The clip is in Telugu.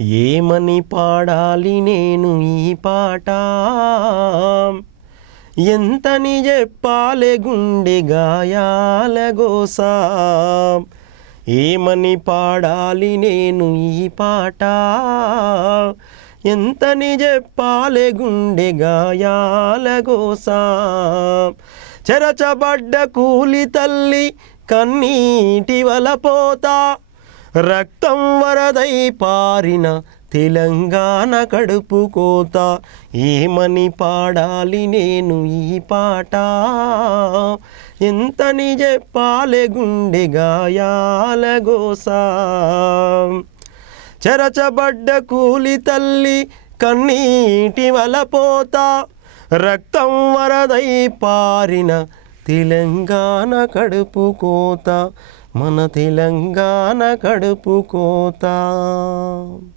ఏమని పాడాలి నేను ఈ పాట? ఎంతని చెప్పాలే గుండె గాయాల గోసా? ఏమని పాడాలి నేను ఈ పాట? ఎంతని చెప్పాలే గుండె గాయాల గోసా? చెరచబడ్డ కూలి తల్లి కన్నీటి వలపోతా? రక్తం వరదై పారిన తెలంగాణ కడుపు కోత. ఏమని పాడాలి నేను ఈ పాట? ఎంతని చెప్పాలే గుండె గాయాల గోస. చెరచబడ్డ కూలి తల్లి కన్నీటి వలపోత. రక్తం వరదై పారిన తెలంగాణ కడుపు కోత. మన తెలంగాణ కడుపు కోత.